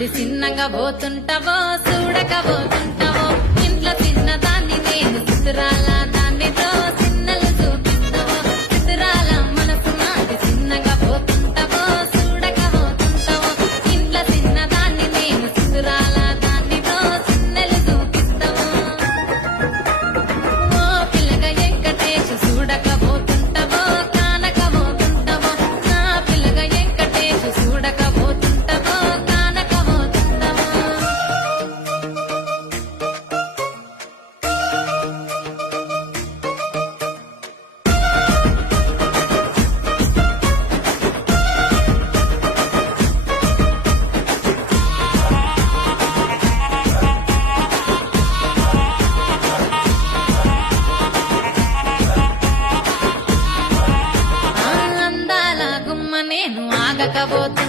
అది చిన్నగా పోతుంటావో చూడకపోతుంటావో ఇంట్లో చిన్నదాన్ని నేను చిత్రాల దాన్నితో చిన్నలు చూపిస్తావో చిత్రాల మనసు నాది చిన్నగా పోతుంటావో చూడకపోతుంటావో ఇంట్లో చిన్నదాన్ని నేను చిత్రాల దాన్నితో చిన్నలు చూపిస్తావో ఓ పిల్లగా వెంకటేష్ చూడకపోతుంటావో కానకపోతుంటావో నా పిల్లగా వెంకటేష్ చూడకపోతుంటావో కానకపోతుంటావో అందాల గుమ్మ నేను ఆగకపోతే